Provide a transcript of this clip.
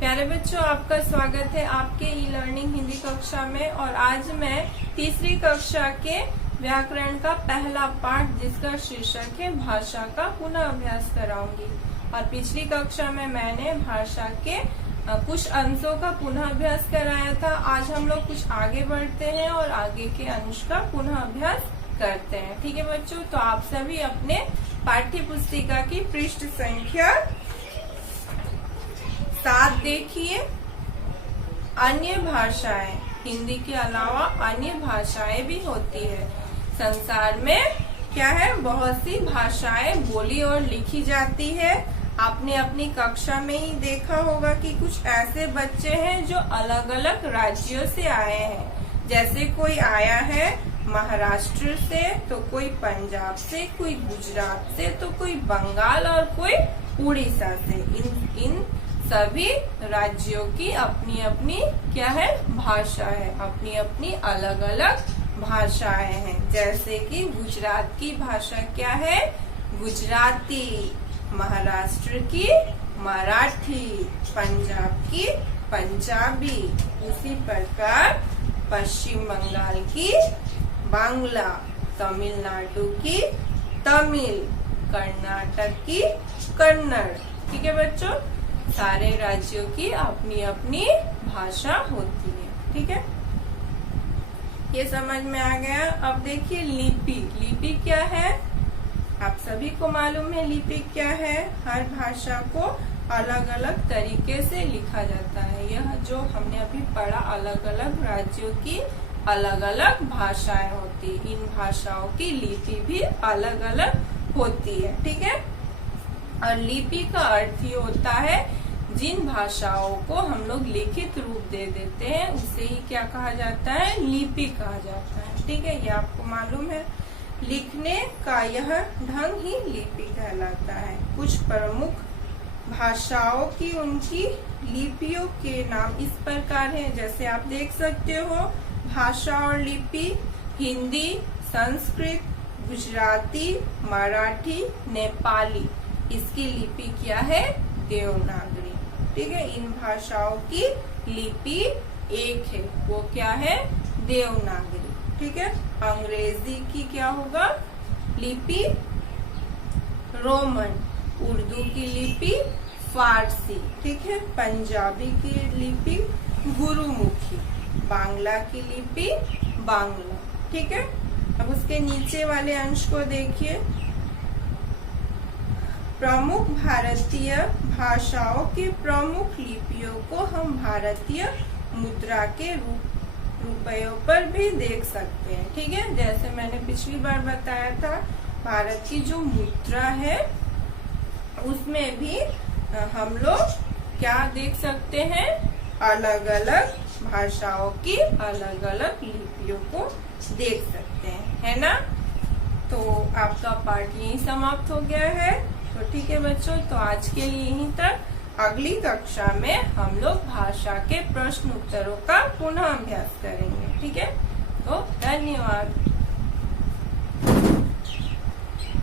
प्यारे बच्चों, आपका स्वागत है आपके ई लर्निंग हिंदी कक्षा में। और आज मैं तीसरी कक्षा के व्याकरण का पहला पाठ, जिसका शीर्षक है भाषा का पुनः अभ्यास कराऊंगी। और पिछली कक्षा में मैंने भाषा के कुछ अंशों का पुनः अभ्यास कराया था। आज हम लोग कुछ आगे बढ़ते हैं और आगे के अंश का पुनः अभ्यास करते हैं। ठीक है बच्चों, तो आप सभी अपने पाठ्य पुस्तिका की पृष्ठ संख्या 7 देखिए। अन्य भाषाएं, हिंदी के अलावा अन्य भाषाएं भी होती है। संसार में क्या है, बहुत सी भाषाएं बोली और लिखी जाती है। आपने अपनी कक्षा में ही देखा होगा कि कुछ ऐसे बच्चे हैं जो अलग अलग राज्यों से आए हैं। जैसे कोई आया है महाराष्ट्र से, तो कोई पंजाब से, कोई गुजरात से, तो कोई बंगाल और कोई उड़ीसा से। इन सभी राज्यों की अपनी अपनी क्या है, भाषा है, अपनी अपनी अलग अलग भाषाएं हैं। जैसे कि गुजरात की भाषा क्या है, गुजराती। महाराष्ट्र की मराठी, पंजाब की पंजाबी। उसी प्रकार पश्चिम बंगाल की बांग्ला, तमिलनाडु की तमिल, कर्नाटक की कन्नड़। ठीक है बच्चों, सारे राज्यों की अपनी अपनी भाषा होती है। ठीक है, ये समझ में आ गया। अब देखिए लिपि। लिपि क्या है, आप सभी को मालूम है लिपि क्या है। हर भाषा को अलग अलग तरीके से लिखा जाता है। यह जो हमने अभी पढ़ा, अलग अलग राज्यों की अलग अलग भाषाएं होती। इन भाषाओं की लिपि भी अलग अलग होती है। ठीक है, और लिपि का अर्थ ही होता है जिन भाषाओं को हम लोग लिखित रूप दे देते हैं, उसे ही क्या कहा जाता है, लिपि कहा जाता है। ठीक है, ये आपको मालूम है। लिखने का यह ढंग ही लिपि कहलाता है। कुछ प्रमुख भाषाओं की उनकी लिपियों के नाम इस प्रकार हैं। जैसे आप देख सकते हो, भाषा और लिपि: हिंदी, संस्कृत, गुजराती, मराठी, नेपाली। इसकी लिपि क्या है, देवनागरी। ठीक है, इन भाषाओं की लिपि एक है, वो क्या है, देवनागरी। ठीक है, अंग्रेजी की क्या होगा, लिपि रोमन। उर्दू की लिपि फारसी। ठीक है, पंजाबी की लिपि गुरुमुखी। बांग्ला की लिपि बांग्ला। ठीक है, अब उसके नीचे वाले अंश को देखिए। प्रमुख भारतीय भाषाओं की प्रमुख लिपियों को हम भारतीय मुद्रा के रुपयों पर भी देख सकते हैं। ठीक है, जैसे मैंने पिछली बार बताया था, भारत की जो मुद्रा है उसमें भी हम लोग क्या देख सकते हैं, अलग अलग भाषाओं की अलग अलग लिपियों को देख सकते हैं, है ना। तो आपका पाठ यही समाप्त हो गया है। तो ठीक है बच्चों, तो आज के लिए यहीं तक। अगली कक्षा में हम लोग भाषा के प्रश्न उत्तरों का पुनः अभ्यास करेंगे। ठीक है, तो धन्यवाद।